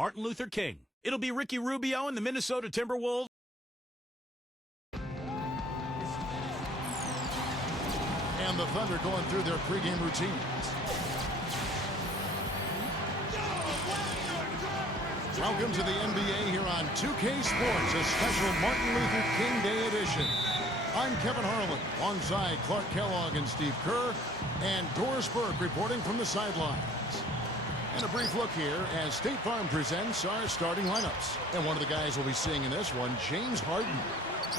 Martin Luther King. It'll be Ricky Rubio and the Minnesota Timberwolves. And the Thunder going through their pregame routines. Welcome to the NBA here on 2K Sports, a special Martin Luther King Day edition. I'm Kevin Harlan, alongside Clark Kellogg and Steve Kerr, and Doris Burke reporting from the sidelines. And a brief look here as State Farm presents our starting lineups. And one of the guys we'll be seeing in this one, James Harden.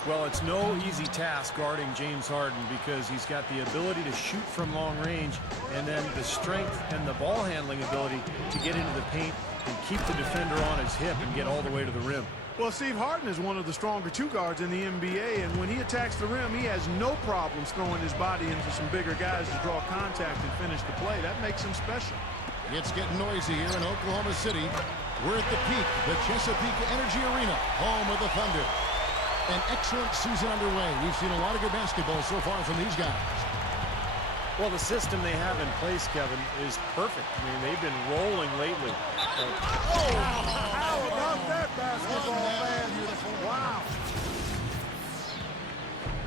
Well, it's no easy task guarding James Harden because he's got the ability to shoot from long range and then the strength and the ball handling ability to get into the paint and keep the defender on his hip and get all the way to the rim. Well, Steve, Harden is one of the stronger two guards in the NBA, and when he attacks the rim, he has no problems throwing his body into some bigger guys to draw contact and finish the play. That makes him special. It's getting noisy here in Oklahoma City. We're at the peak, the Chesapeake Energy Arena, home of the Thunder. An excellent season underway. We've seen a lot of good basketball so far from these guys. Well, the system they have in place, Kevin, is perfect. I mean, they've been rolling lately. How about that basketball, man? Wow.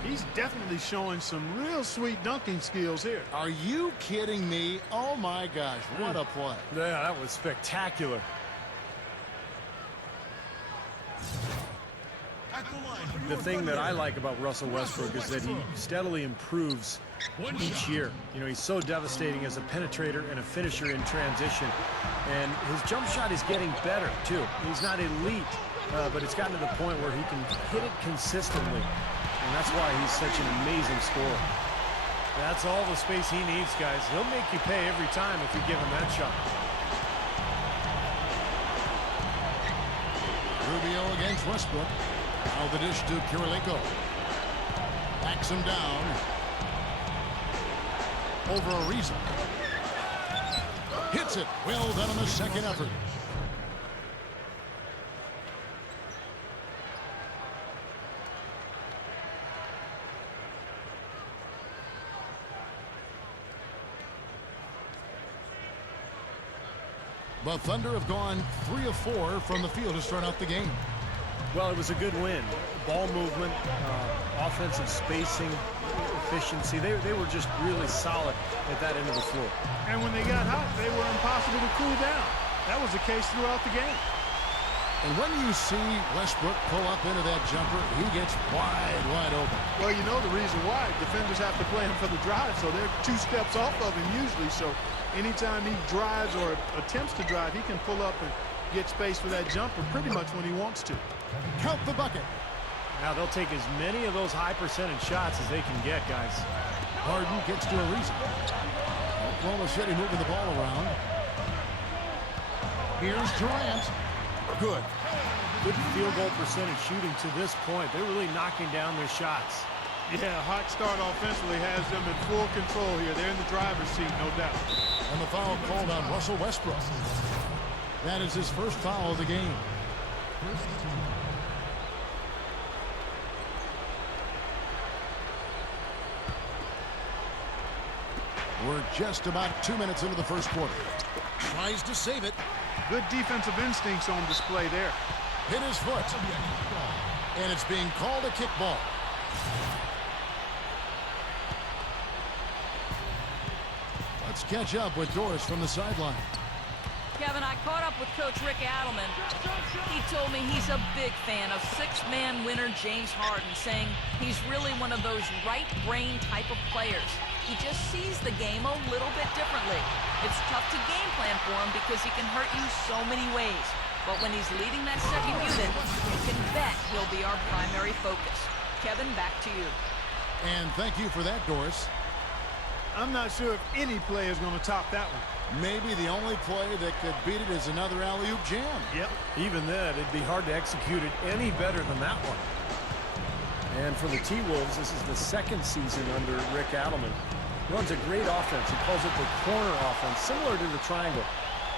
He's definitely showing some real sweet dunking skills here. Are you kidding me? Oh, my gosh. What a play. Yeah, that was spectacular. The thing that I like about Russell Westbrook is that he steadily improves each year. You know, he's so devastating as a penetrator and a finisher in transition. And his jump shot is getting better, too. He's not elite, but it's gotten to the point where he can hit it consistently. And that's why he's such an amazing scorer. That's all the space he needs, guys. He'll make you pay every time if you give him that shot. Rubio against Westbrook. Now the dish to Kirilenko. Backs him down. Over a reason. Hits it. Well done on the second effort. The Thunder have gone 3 of 4 from the field to start out the game. Well, it was a good win. Ball movement, offensive spacing, efficiency. They were just really solid at that end of the floor. And when they got hot, they were impossible to cool down. That was the case throughout the game. And when you see Westbrook pull up into that jumper, he gets wide open. Well, you know the reason why. Defenders have to play him for the drive, so they're 2 steps off of him usually. So anytime he drives or attempts to drive, he can pull up and get space for that jumper pretty much when he wants to. Count the bucket. Now they'll take as many of those high percentage shots as they can get, guys. Harden gets to a reason. Oklahoma City moving the ball around. Here's Durant. Good. Good field goal percentage shooting to this point. They're really knocking down their shots. Yeah, hot start offensively has them in full control here. They're in the driver's seat, no doubt. And the foul called on Russell Westbrook. That is his first foul of the game. We're just about 2 minutes into the first quarter. Tries to save it. Good defensive instincts on display there. Hit his foot. And it's being called a kickball. Let's catch up with Doris from the sideline. Kevin, I caught up with Coach Rick Adelman. He told me he's a big fan of six-man winner James Harden, saying he's really one of those right-brain type of players. He just sees the game a little bit differently. It's tough to game plan for him because he can hurt you so many ways. But when he's leading that second unit, you can bet he'll be our primary focus. Kevin, back to you. And thank you for that, Doris. I'm not sure if any play is going to top that one. Maybe the only play that could beat it is another alley-oop jam. Yep. Even then, it'd be hard to execute it any better than that one. And for the T-Wolves, this is the second season under Rick Adelman. Runs a great offense. He calls it the corner offense, similar to the triangle.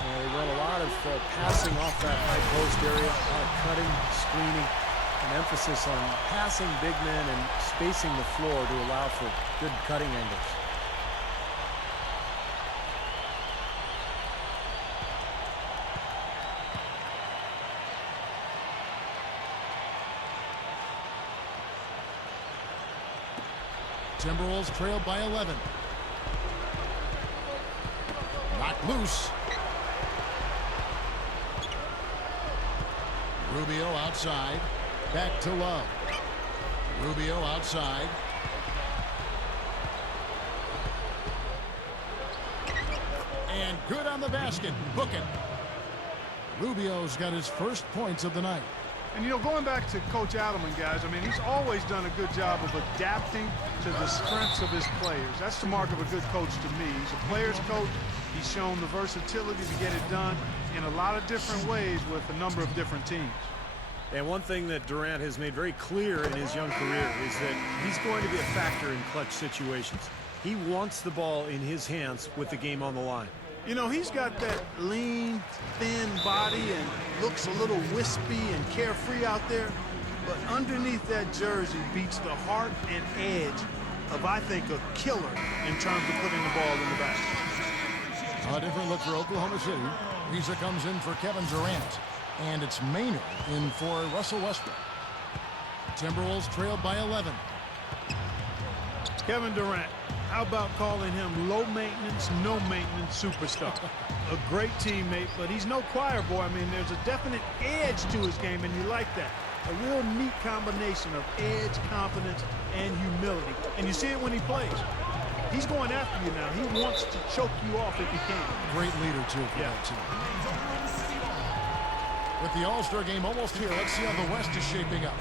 They run a lot of passing off that high post area, a lot of cutting, screening, an emphasis on passing big men and spacing the floor to allow for good cutting angles. Timberwolves trail by 11. Knocked loose. Rubio outside. Back to Love. Rubio outside. And good on the basket. Book it. Rubio's got his first points of the night. And, you know, going back to Coach Adelman, guys, I mean, he's always done a good job of adapting to the strengths of his players. That's the mark of a good coach to me. He's a player's coach. He's shown the versatility to get it done in a lot of different ways with a number of different teams. And one thing that Durant has made very clear in his young career is that he's going to be a factor in clutch situations. He wants the ball in his hands with the game on the line. You know, he's got that lean, thin body and looks a little wispy and carefree out there. But underneath that jersey beats the heart and edge of, I think, a killer in terms of putting the ball in the basket. A different look for Oklahoma City. Risa comes in for Kevin Durant. And it's Maynard in for Russell Westbrook. Timberwolves trail by 11. Kevin Durant, how about calling him low maintenance, no maintenance superstar? A great teammate, but he's no choir boy. I mean, there's a definite edge to his game, and you like that. A real neat combination of edge, confidence, and humility. And you see it when he plays. He's going after you now. He wants to choke you off if he can. Great leader, too, for that team. With the All-Star game almost here, let's see how the West is shaping up.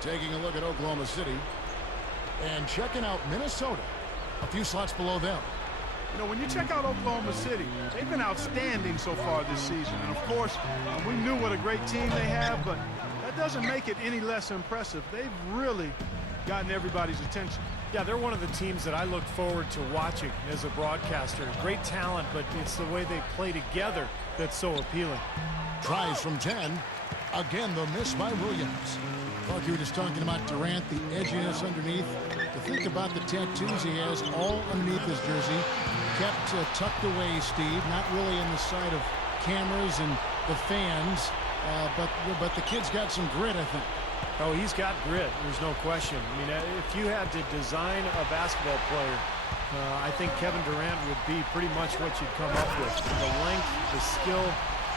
Taking a look at Oklahoma City and checking out Minnesota, a few slots below them. You know, when you check out Oklahoma City, they've been outstanding so far this season. And, of course, we knew what a great team they have, but that doesn't make it any less impressive. They've really gotten everybody's attention. Yeah, they're one of the teams that I look forward to watching as a broadcaster. Great talent, but it's the way they play together that's so appealing. Tries from 10. Again, the miss by Williams. Clark, you were just talking about Durant, the edginess underneath. To think about the tattoos he has all underneath his jersey. Kept tucked away, Steve. Not really in the sight of cameras and the fans. But the kid's got some grit, I think. Oh, he's got grit. There's no question. I mean, if you had to design a basketball player, I think Kevin Durant would be pretty much what you'd come up with. The length, the skill,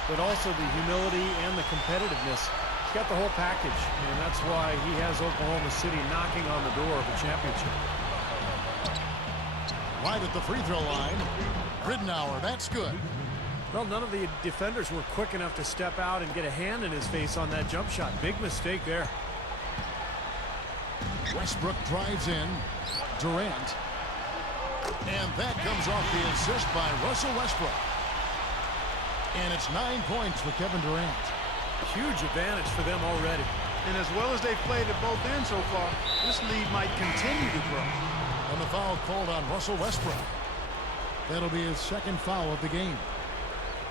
but also the humility and the competitiveness. He's got the whole package, and that's why he has Oklahoma City knocking on the door of a championship. Right at the free throw line. Ridenour, that's good. Well, none of the defenders were quick enough to step out and get a hand in his face on that jump shot. Big mistake there. Westbrook drives in. Durant. And that comes off the assist by Russell Westbrook. And it's 9 points for Kevin Durant. Huge advantage for them already. And as well as they've played at both ends so far, this lead might continue to grow. And the foul called on Russell Westbrook. That'll be his second foul of the game.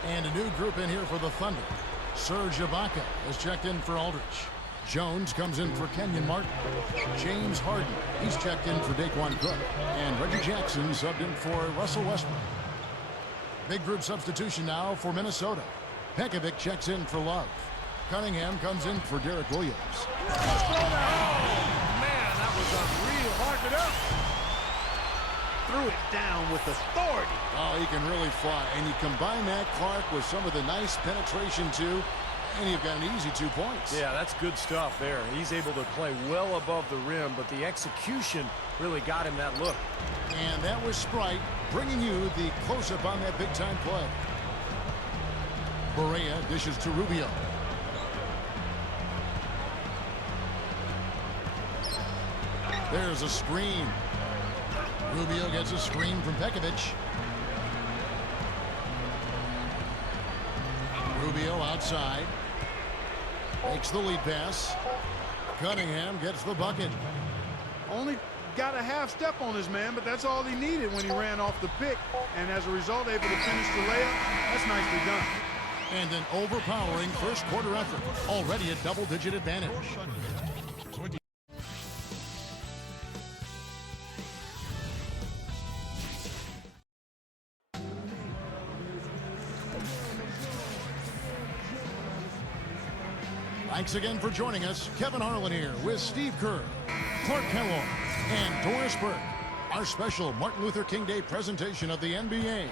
And a new group in here for the Thunder. Serge Ibaka has checked in for Aldridge. Jones comes in for Kenyon Martin. James Harden, he's checked in for Daquan Cook. And Reggie Jackson subbed in for Russell Westbrook. Big group substitution now for Minnesota. Pekovic checks in for Love. Cunningham comes in for Derek Williams. Oh, man, that was unreal. Mark it up. Threw it down with authority. Oh, he can really fly. And you combine that, Clark, with some of the nice penetration, too, and you've got an easy 2 points. Yeah, that's good stuff there. He's able to play well above the rim, but the execution really got him that look. And that was Sprite bringing you the close-up on that big-time play. Barea dishes to Rubio. There's a screen. Rubio gets a screen from Pekovic. Rubio outside. Makes the lead pass. Cunningham gets the bucket. Only got a half step on his man, but that's all he needed when he ran off the pick. And as a result, able to finish the layup. That's nicely done. And an overpowering first quarter effort. Already a double-digit advantage. Thanks again for joining us. Kevin Harlan here with Steve Kerr, Clark Kellogg, And Doris Burke, our special Martin Luther King Day presentation of the NBA.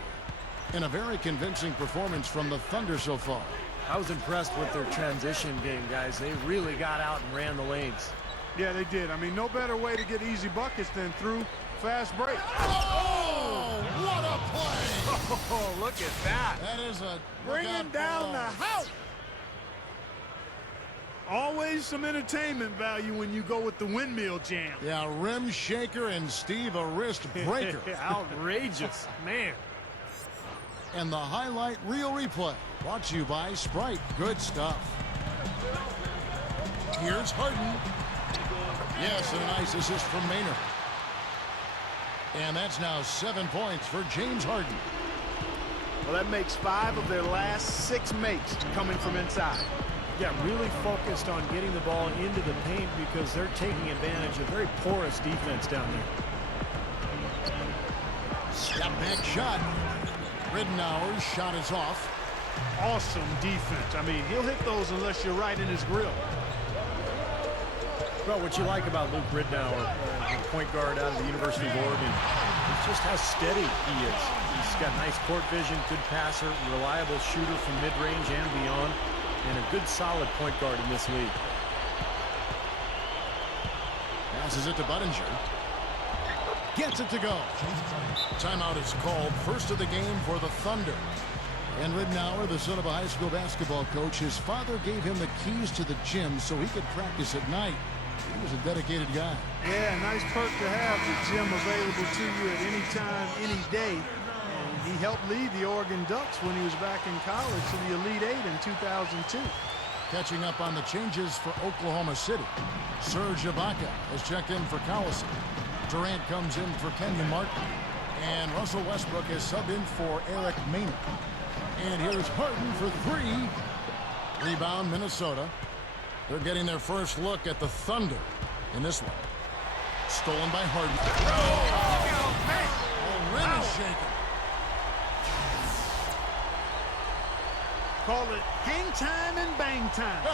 In a very convincing performance from the Thunder so far. I was impressed with their transition game, guys. They really got out and ran the lanes. Yeah, they did. I mean, no better way to get easy buckets than through fast break. Oh, what a play! Oh, look at that. That is a Bringing down the house. Always some entertainment value when you go with the windmill jam. Yeah, rim shaker and Steve a wrist breaker. Outrageous, man. And the highlight reel replay brought to you by Sprite. Good stuff. Here's Harden. Yes, and a nice assist from Maynard. And that's now 7 points for James Harden. Well, that makes 5 of their last 6 makes coming from inside. Yeah, really focused on getting the ball into the paint because they're taking advantage of very porous defense down there. Step back shot. Ridnour's shot is off. Awesome defense. I mean, he'll hit those unless you're right in his grill. Well, what you like about Luke Ridnour, the point guard out of the University of Oregon, is just how steady he is. He's got nice court vision, good passer, reliable shooter from mid-range and beyond, and a good solid point guard in this league. Passes it to Budinger. Gets it to go. Timeout is called. First of the game for the Thunder. And Ridnour, the son of a high school basketball coach, his father gave him the keys to the gym so he could practice at night. He was a dedicated guy. Yeah, nice perk to have the gym available to you at any time, any day. And he helped lead the Oregon Ducks when he was back in college to the Elite Eight in 2002. Catching up on the changes for Oklahoma City. Serge Ibaka has checked in for Collison. Durant comes in for Kenyon Martin. And Russell Westbrook has subbed in for Eric Maynard. And here's Harden for 3. Rebound, Minnesota. They're getting their first look at the Thunder in this one. Stolen by Harden. Oh, rim is shaken. Call it hang time and bang time.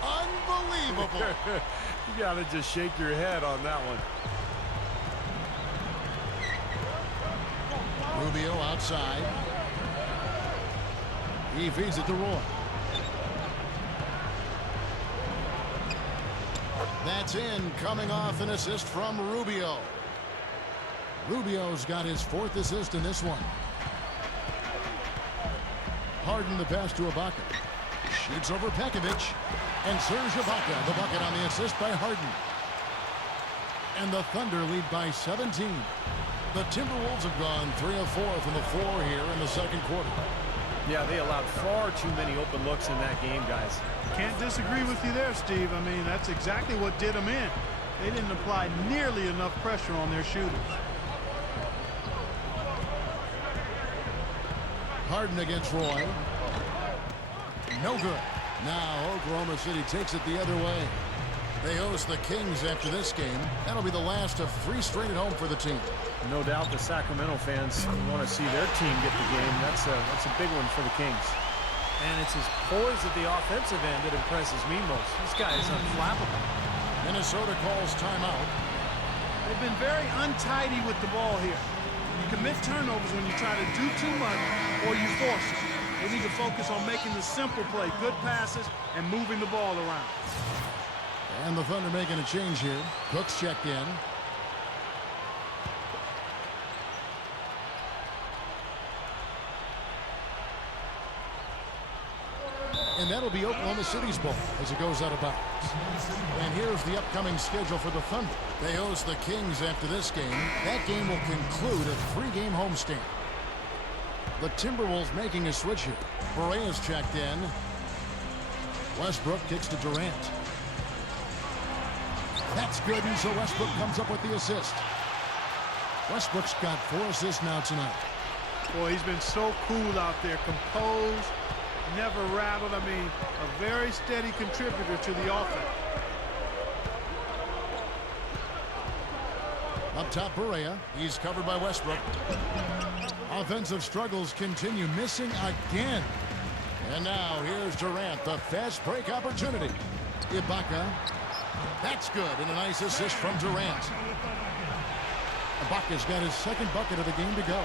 Unbelievable. You got to just shake your head on that one. Rubio outside. He feeds it to Roy. That's in, coming off an assist from Rubio. Rubio's got his 4th assist in this one. Harden the pass to Ibaka. Shoots over Pekovic. And Serge Ibaka, the bucket on the assist by Harden. And the Thunder lead by 17. The Timberwolves have gone 3 of 4 from the floor here in the second quarter. Yeah, they allowed far too many open looks in that game, guys. Can't disagree with you there, Steve. I mean, that's exactly what did them in. They didn't apply nearly enough pressure on their shooters. Harden against Roy. No good. Now Oklahoma City takes it the other way. They host the Kings after this game. That'll be the last of 3 straight at home for the team. No doubt the Sacramento fans want to see their team get the game. That's a big one for the Kings. And it's his poise at the offensive end that impresses me most. This guy is unflappable. Minnesota calls timeout. They've been very untidy with the ball here. You commit turnovers when you try to do too much or you force it. They need to focus on making the simple play, good passes, and moving the ball around. And the Thunder making a change here. Cook's checked in. And that'll be Oklahoma City's ball as it goes out of bounds. And here's the upcoming schedule for the Thunder. They host the Kings after this game. That game will conclude a 3-game homestand. The Timberwolves making a switch here. Barea checked in. Westbrook kicks to Durant. That's good, and so Westbrook comes up with the assist. Westbrook's got 4 assists now tonight. Boy, he's been so cool out there, composed, never rattled. I mean, a very steady contributor to the offense. Up top, Barea. He's covered by Westbrook. Offensive struggles continue, missing again. And now here's Durant, the fast break opportunity. Ibaka That's good, and a nice assist from Durant. Ibaka's got his second bucket of the game to go.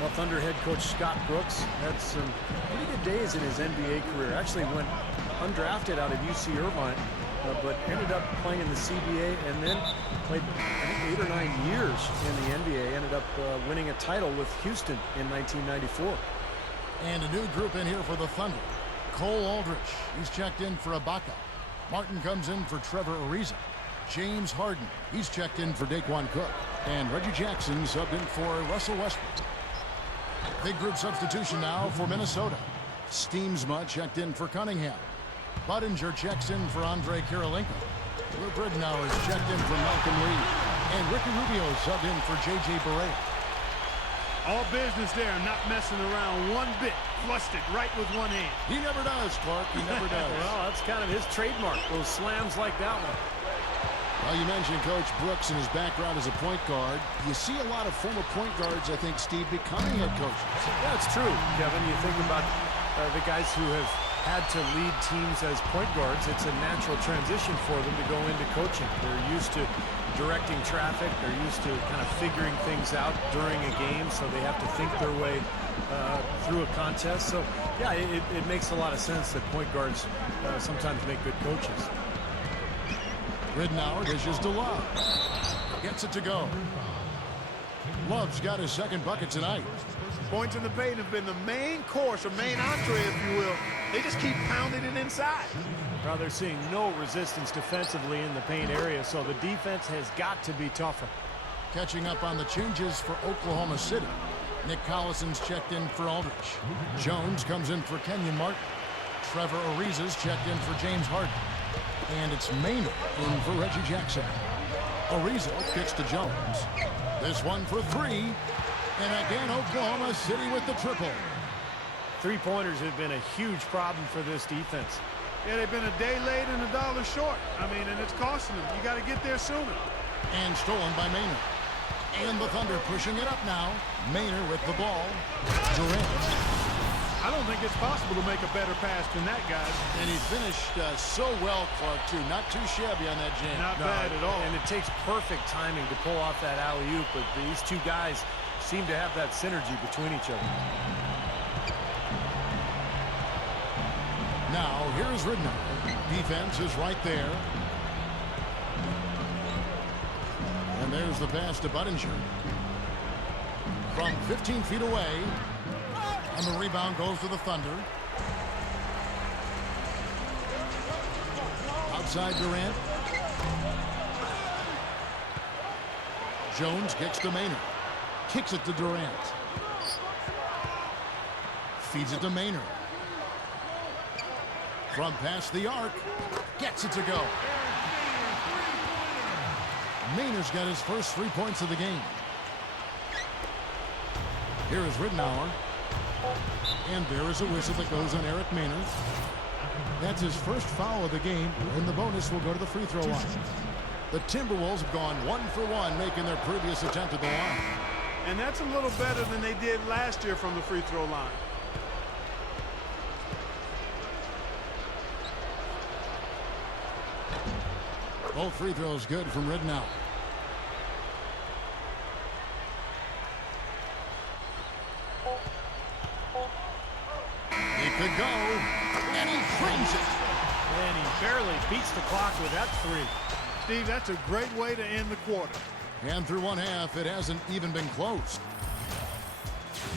Well, Thunder head coach Scott Brooks had some pretty good days in his NBA career. Actually went undrafted out of UC Irvine, but ended up playing in the CBA and then played, I think, 8 or 9 years in the NBA. Ended up winning a title with Houston in 1994. And a new group in here for the Thunder. Cole Aldrich, he's checked in for Ibaka. Martin comes in for Trevor Ariza. James Harden, he's checked in for Daquan Cook. And Reggie Jackson subbed in for Russell Westbrook. Big group substitution now for Minnesota. Steamsma checked in for Cunningham. Budinger checks in for Andre Kirilenko. Luke Ridnour is checked in for Malcolm Reed. And Ricky Rubio subbed in for J.J. Barea. All business there, not messing around one bit. Flushed it right with one hand. He never does, Clark. He never does. Well, that's kind of his trademark, those slams like that one. Well, you mentioned Coach Brooks and his background as a point guard. You see a lot of former point guards, I think, Steve, becoming head coaches. Yeah, it's true, Kevin. You think about the guys who have had to lead teams as point guards. It's a natural transition for them to go into coaching. They're used to directing traffic. They're used to kind of figuring things out during a game, so they have to think their way through a contest. So, yeah, it makes a lot of sense that point guards sometimes make good coaches. Ridnour dishes to Love. Gets it to go. Love's got his second bucket tonight. Points in the paint have been the main course, or main entree, if you will. They just keep pounding it inside. Well, they're seeing no resistance defensively in the paint area, so the defense has got to be tougher. Catching up on the changes for Oklahoma City. Nick Collison's checked in for Aldrich. Jones comes in for Kenyon Martin. Trevor Ariza's checked in for James Harden. And it's Maynard in for Reggie Jackson. Ariza kicks to Jones. This one for three. And again, Oklahoma City with the triple. Three-pointers have been a huge problem for this defense. Yeah, they've been a day late and $1 short. And it's costing them. You got to get there sooner. And stolen by Maynard. And the Thunder pushing it up now. Maynard with the ball. Durant. I don't think it's possible to make a better pass than that, guys. And he finished so well, Clark, too. Not too shabby on that jam. Not bad at all. And it takes perfect timing to pull off that alley-oop, but these two guys seem to have that synergy between each other. Now, here's Ridnour. Defense is right there. And there's the pass to Budinger. From 15 feet away. And the rebound goes to the Thunder. Outside Durant. Jones kicks to Maynard. Kicks it to Durant. Feeds it to Maynard. From past the arc. Gets it to go. Maynard's got his first 3 points of the game. Here is Ridnour. And there is a whistle that goes on Eric Maynard. That's his first foul of the game, and the bonus will go to the free throw line. The Timberwolves have gone 1 for 1, making their previous attempt at the line. And that's a little better than they did last year from the free throw line. Both free throws good from Ridnour. He could go, and he frames it. And he barely beats the clock with that three. Steve, that's a great way to end the quarter. And through one half, it hasn't even been close.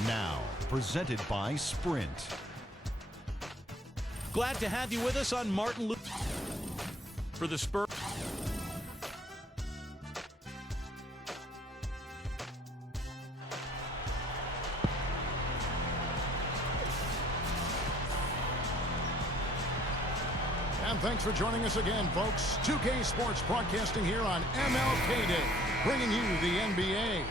Now, presented by Sprint. Glad to have you with us on Martin Luther for the Spurs. And thanks for joining us again, folks. 2K Sports broadcasting here on MLK Day, bringing you the NBA.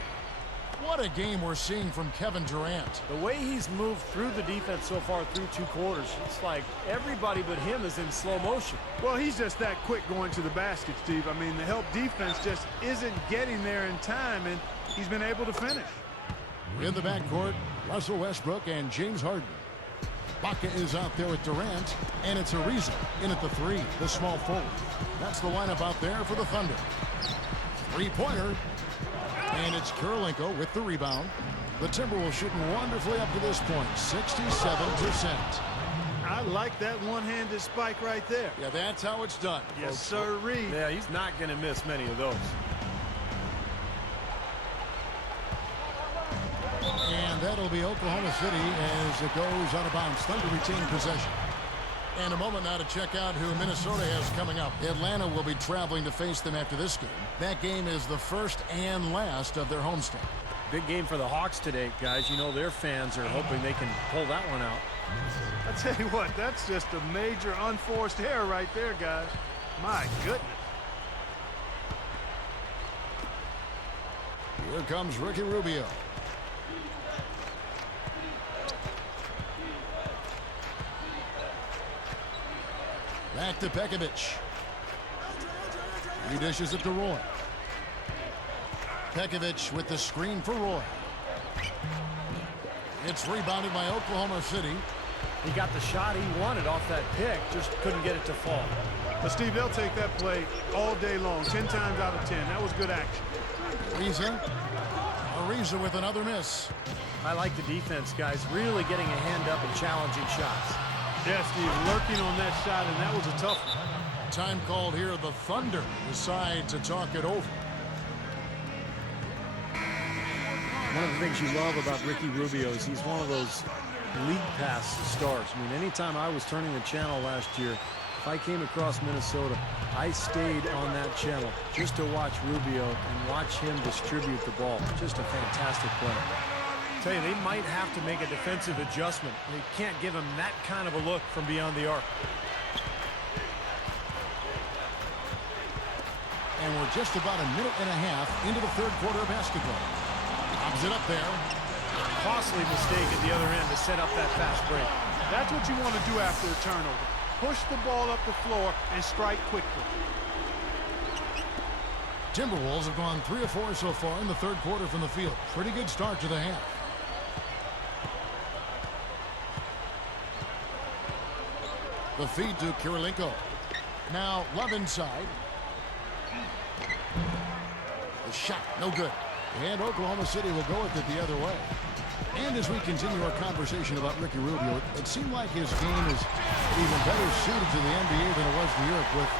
What a game we're seeing from Kevin Durant. The way he's moved through the defense so far through 2 quarters, it's like everybody but him is in slow motion. Well, he's just that quick going to the basket, Steve. I mean, the help defense just isn't getting there in time, and he's been able to finish. In the backcourt, Russell Westbrook and James Harden. Ibaka is out there with Durant, and it's Ariza in at the 3, the small forward. That's the lineup out there for the Thunder. Three-pointer, and it's Kirilenko with the rebound. The Timberwolves shooting wonderfully up to this point, 67%. I like that one-handed spike right there. Yeah, that's how it's done. Yes, sir, Reed. Yeah, he's not going to miss many of those. And that'll be Oklahoma City as it goes out of bounds. Thunder retain possession. And a moment now to check out who Minnesota has coming up. Atlanta will be traveling to face them after this game. That game is the first and last of their homestand. Big game for the Hawks today, guys. You know their fans are hoping they can pull that one out. I tell you what, that's just a major unforced error right there, guys. My goodness. Here comes Ricky Rubio. Back to Pekovic. He dishes it to Roy. Pekovic with the screen for Roy. It's rebounded by Oklahoma City. He got the shot he wanted off that pick, just couldn't get it to fall. But Steve, they'll take that play all day long, 10 times out of 10. That was good action. Ariza with another miss. I like the defense, guys, really getting a hand up and challenging shots. Yeah, Steve, lurking on that shot, and that was a tough one. Time called here. The Thunder decide to talk it over. One of the things you love about Ricky Rubio is he's one of those league pass stars. I mean, anytime I was turning the channel last year, if I came across Minnesota, I stayed on that channel just to watch Rubio and watch him distribute the ball. Just a fantastic player. I tell you, they might have to make a defensive adjustment. They can't give him that kind of a look from beyond the arc. And we're just about a minute and a half into the third quarter of basketball. Lobs it up there. Costly mistake at the other end to set up that fast break. That's what you want to do after a turnover. Push the ball up the floor and strike quickly. Timberwolves have gone 3 of 4 so far in the third quarter from the field. Pretty good start to the half. The feed to Kirilenko. Now Love inside. The shot, no good. And Oklahoma City will go with it the other way. And as we continue our conversation about Ricky Rubio, it seemed like his game is even better suited to the NBA than it was to Europe with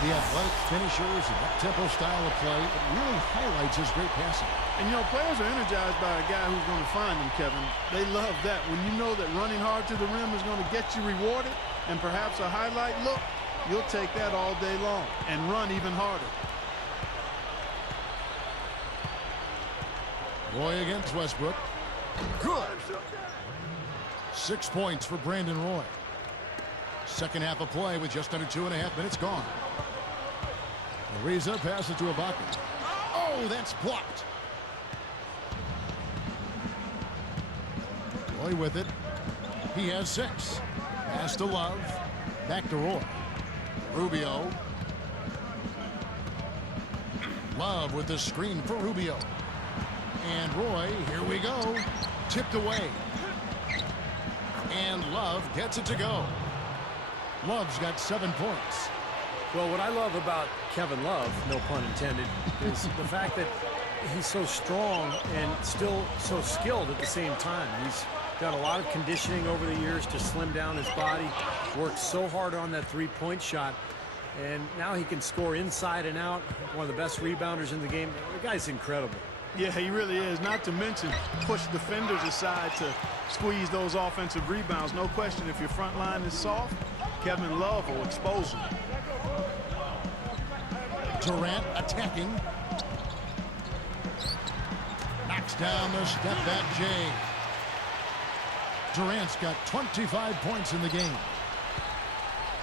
the athletic finishers and up-tempo style of play. It really highlights his great passing. And, you know, players are energized by a guy who's going to find them, Kevin. They love that. When you know that running hard to the rim is going to get you rewarded and perhaps a highlight look, you'll take that all day long and run even harder. Roy against Westbrook. Good. 6 points for Brandon Roy. Second half of play with just under 2.5 minutes gone. Ariza passes to Ibaka. Oh, that's blocked. Roy with it. He has 6. Pass to Love. Back to Roy. Rubio. Love with the screen for Rubio. And Roy, here we go. Tipped away. And Love gets it to go. Love's got 7 points. Well, what I love about Kevin Love, no pun intended, is the fact that he's so strong and still so skilled at the same time. He's got a lot of conditioning over the years to slim down his body, worked so hard on that three-point shot, and now he can score inside and out. One of the best rebounders in the game. The guy's incredible. Yeah, he really is. Not to mention push defenders aside to squeeze those offensive rebounds. No question, if your front line is soft, Kevin Love will expose him. Durant attacking. Knocks down the step-back J. Durant's got 25 points in the game.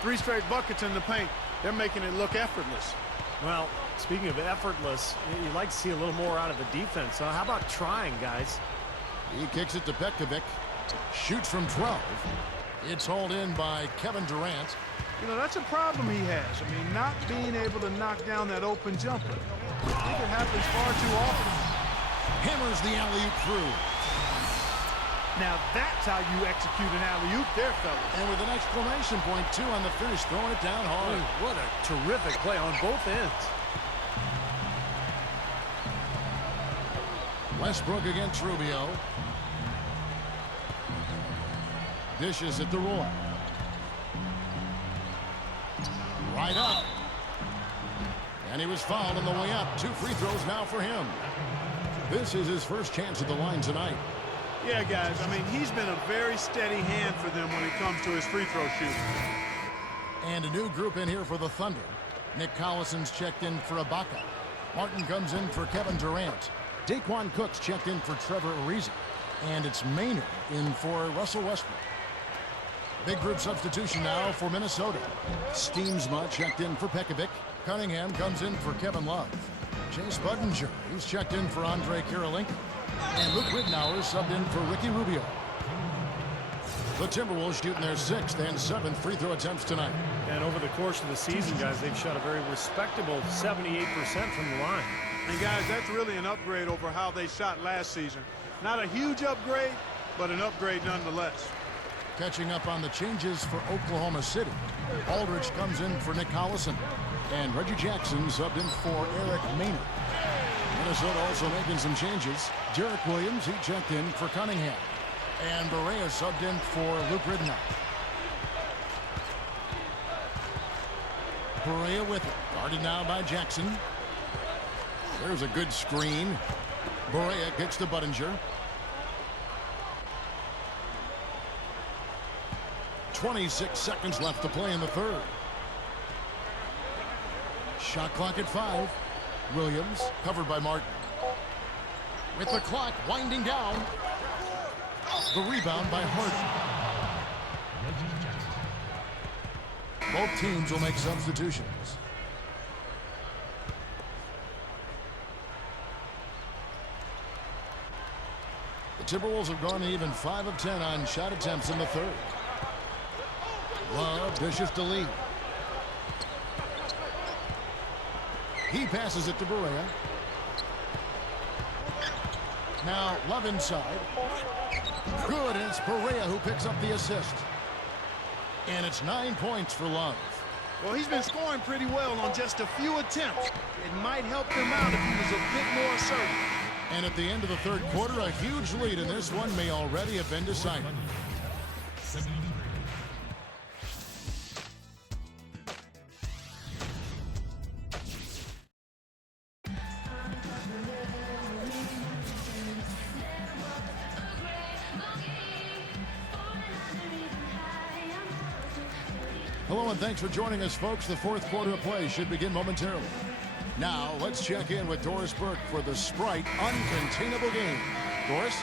3 straight buckets in the paint. They're making it look effortless. Well, speaking of effortless, you'd like to see a little more out of the defense. How about trying, guys? He kicks it to Pekovic. Shoots from 12. It's hauled in by Kevin Durant. You know, that's a problem he has. I mean, not being able to knock down that open jumper. I think it happens far too often. Hammers the alley-oop through. Now that's how you execute an alley-oop there, fellas. And with an exclamation point, too, on the finish, throwing it down hard. What a terrific play on both ends. Westbrook against Rubio. Dishes at the Roy. Right up. And he was fouled on the way up. 2 free throws now for him. This is his first chance at the line tonight. Yeah, guys, I mean, he's been a very steady hand for them when it comes to his free throw shooting. And a new group in here for the Thunder. Nick Collison's checked in for Ibaka. Martin comes in for Kevin Durant. Daquan Cook's checked in for Trevor Ariza. And it's Maynard in for Russell Westbrook. Big group substitution now for Minnesota. Steamsma checked in for Pekovic. Cunningham comes in for Kevin Love. Chase Budinger, he's checked in for Andre Kirilenko. And Luke Ridnour subbed in for Ricky Rubio. The Timberwolves shooting their 6th and 7th free throw attempts tonight. And over the course of the season, guys, they've shot a very respectable 78% from the line. And, guys, that's really an upgrade over how they shot last season. Not a huge upgrade, but an upgrade nonetheless. Catching up on the changes for Oklahoma City. Aldridge comes in for Nick Collison. And Reggie Jackson subbed in for Eric Maynard. Minnesota also making some changes. Derek Williams, he checked in for Cunningham. And Barea subbed in for Luke Ridnour. Barea with it. Guarded now by Jackson. There's a good screen. Barea gets to Budinger. 26 seconds left to play in the third. Shot clock at 5. Williams covered by Martin. With the clock winding down. The rebound by Harden. Both teams will make substitutions. The Timberwolves have gone even 5 of 10 on shot attempts in the third. Love dishes to Lee. He passes it to Barea. Now Love inside. Good, and it's Barea who picks up the assist. And it's 9 points for Love. Well, he's been scoring pretty well on just a few attempts. It might help him out if he was a bit more assertive. And at the end of the third quarter, a huge lead in this one may already have been decided. Hello and thanks for joining us, folks. The fourth quarter of play should begin momentarily. Now, let's check in with Doris Burke for the Sprite Uncontainable Game. Doris?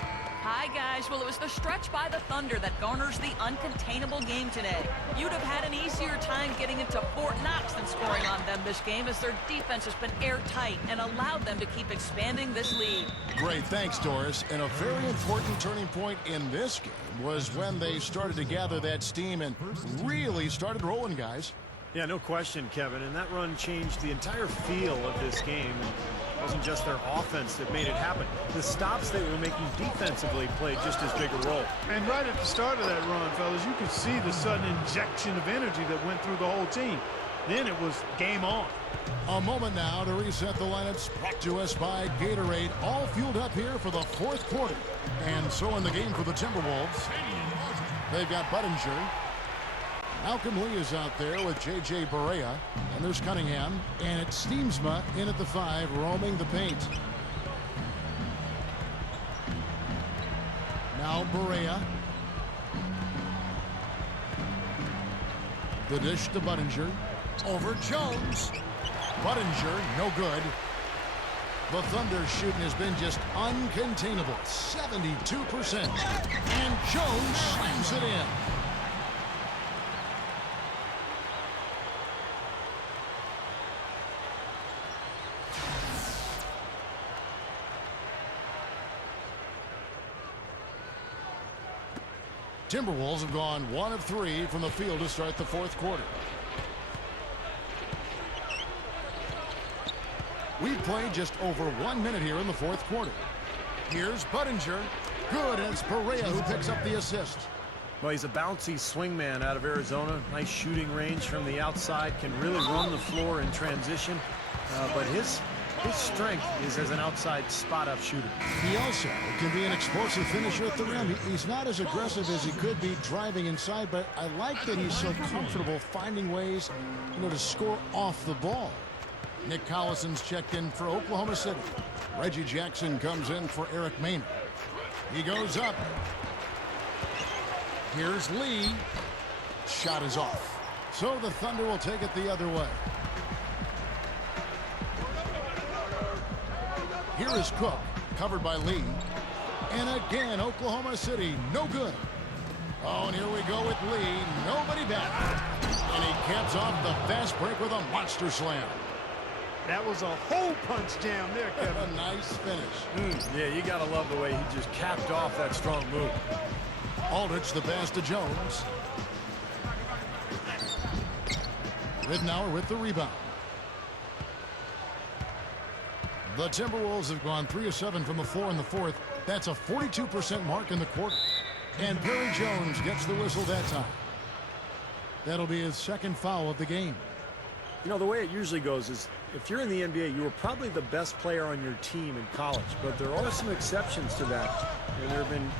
Hi, guys. Well, it was the stretch by the Thunder that garners the uncontainable game today. You'd have had an easier time getting into Fort Knox than scoring on them this game, as their defense has been airtight and allowed them to keep expanding this lead. Great, thanks, Doris. And a very important turning point in this game was when they started to gather that steam and really started rolling, guys. Yeah, no question, Kevin. And that run changed the entire feel of this game. It wasn't just their offense that made it happen. The stops they were making defensively played just as big a role. And right at the start of that run, fellas, you could see the sudden injection of energy that went through the whole team. Then it was game on. A moment now to reset the lineups, brought to us by Gatorade, all fueled up here for the fourth quarter. And so in the game for the Timberwolves, they've got Budinger. Malcolm Lee is out there with J.J. Barea. And there's Cunningham. And it's Steamsma in at the 5, roaming the paint. Now Barea. The dish to Budinger. Over Jones. Budinger, no good. The Thunder shooting has been just uncontainable. 72%. And Jones slams it in. Timberwolves have gone 1 of 3 from the field to start the fourth quarter. We've played just over 1 minute here in the fourth quarter. Here's Budinger. Good, and it's Perea who picks up the assist. Well, he's a bouncy swingman out of Arizona. Nice shooting range from the outside. Can really run the floor in transition. But his strength is as an outside spot-up shooter. He also can be an explosive finisher at the rim. He's not as aggressive as he could be driving inside, but I like that he's so comfortable finding ways, to score off the ball. Nick Collison's checked in for Oklahoma City. Reggie Jackson comes in for Eric Maynard. He goes up. Here's Lee. Shot is off. So the Thunder will take it the other way. Here is Cook, covered by Lee. And again, Oklahoma City, no good. Oh, and here we go with Lee. Nobody back. And he caps off the fast break with a monster slam. That was a hole punch jam there, Kevin. A nice finish. Yeah, you got to love the way he just capped off that strong move. Aldrich the pass to Jones. Ridnour with the rebound. The Timberwolves have gone 3 of 7 from the floor in the fourth. That's a 42% mark in the quarter. And Perry Jones gets the whistle that time. That'll be his second foul of the game. The way it usually goes is if you're in the NBA, you were probably the best player on your team in college. But there are some exceptions to that. And there have been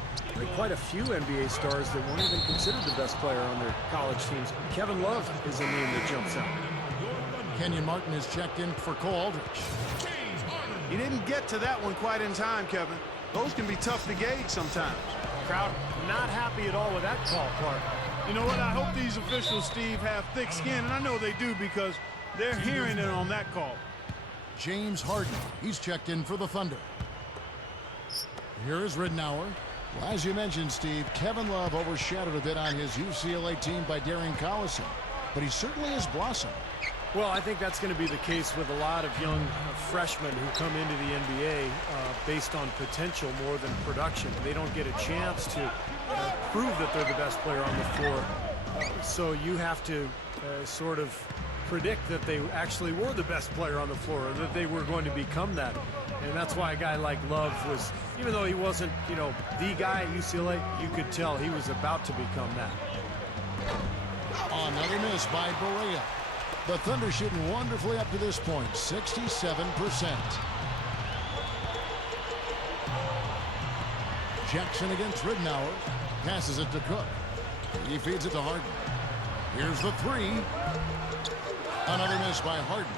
quite a few NBA stars that weren't even considered the best player on their college teams. Kevin Love is a name that jumps out. Kenyon Martin is checked in for Cole Aldrich. He didn't get to that one quite in time, Kevin. Those can be tough to gauge sometimes. Crowd not happy at all with that call, Clark. You know what? I hope these officials, Steve, have thick skin, and I know they do because they're hearing it on that call. James Harden, he's checked in for the Thunder. Here is Ridnour. Well, as you mentioned, Steve, Kevin Love overshadowed a bit on his UCLA team by Darren Collison, but he certainly has blossomed. Well, I think that's going to be the case with a lot of young freshmen who come into the NBA based on potential more than production. They don't get a chance to prove that they're the best player on the floor. So you have to sort of predict that they actually were the best player on the floor, or that they were going to become that. And that's why a guy like Love was, even though he wasn't, the guy at UCLA, you could tell he was about to become that. Another miss by Berea. The Thunder shooting wonderfully up to this point, 67%. Jackson against Ridnour. Passes it to Cook. He feeds it to Harden. Here's the three. Another miss by Harden.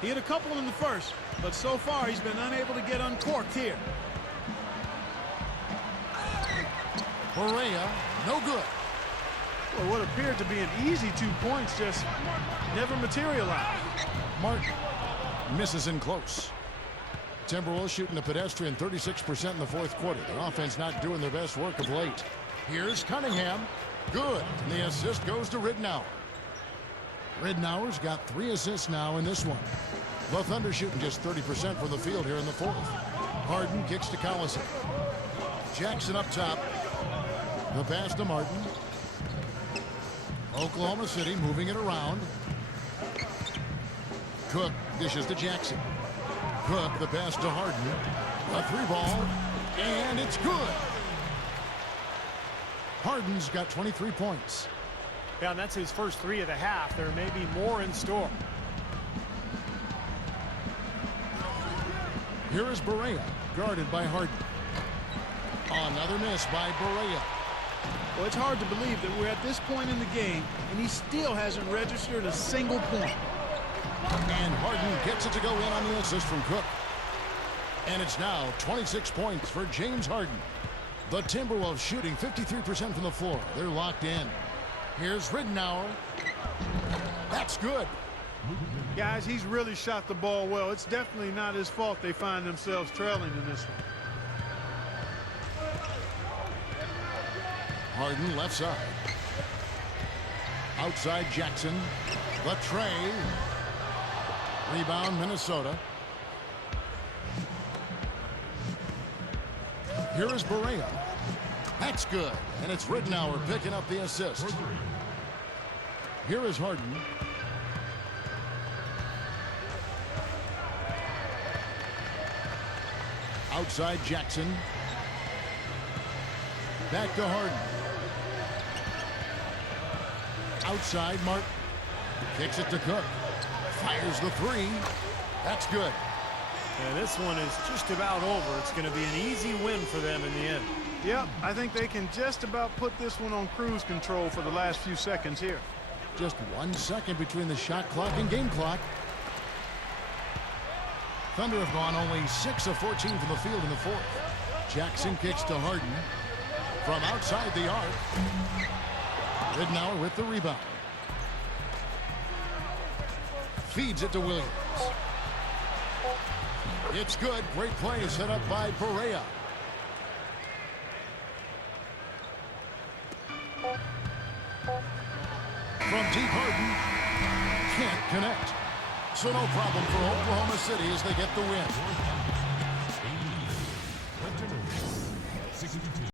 He had a couple in the first, but so far he's been unable to get uncorked here. Berea, no good. Well, what appeared to be an easy 2 points just never materialized. Martin misses in close. Timberwolves shooting a pedestrian 36% in the fourth quarter. The offense not doing their best work of late. Here's Cunningham. Good. And the assist goes to Ridnour. Ridnour's got 3 assists now in this one. The Thunder shooting just 30% from the field here in the fourth. Harden kicks to Collison. Jackson up top. The pass to Martin. Oklahoma City moving it around. Cook dishes to Jackson. Cook, the pass to Harden. A 3-ball, and it's good. Harden's got 23 points. Yeah, and that's his first 3 of the half. There may be more in store. Here is Berea, guarded by Harden. Another miss by Berea. Well, it's hard to believe that we're at this point in the game, and he still hasn't registered a single point. And Harden gets it to go in on the assist from Cook. And it's now 26 points for James Harden. The Timberwolves shooting 53% from the floor. They're locked in. Here's Ridnour. That's good. Guys, he's really shot the ball well. It's definitely not his fault they find themselves trailing in this one. Harden left side. Outside Jackson. The tray. Rebound Minnesota. Here is Berea. That's good. And it's Ridnour picking up the assist. Here is Harden. Outside Jackson. Back to Harden. Outside, Martin. Kicks it to Cook. Fires the three. That's good. And this one is just about over. It's going to be an easy win for them in the end. Yep, I think they can just about put this one on cruise control for the last few seconds here. Just 1 second between the shot clock and game clock. Thunder have gone only 6 of 14 from the field in the fourth. Jackson kicks to Harden. From outside the arc. Ridnour with the rebound. Feeds it to Williams. It's good. Great play set up by Perea. From deep, Harden can't connect. So no problem for Oklahoma City as they get the win.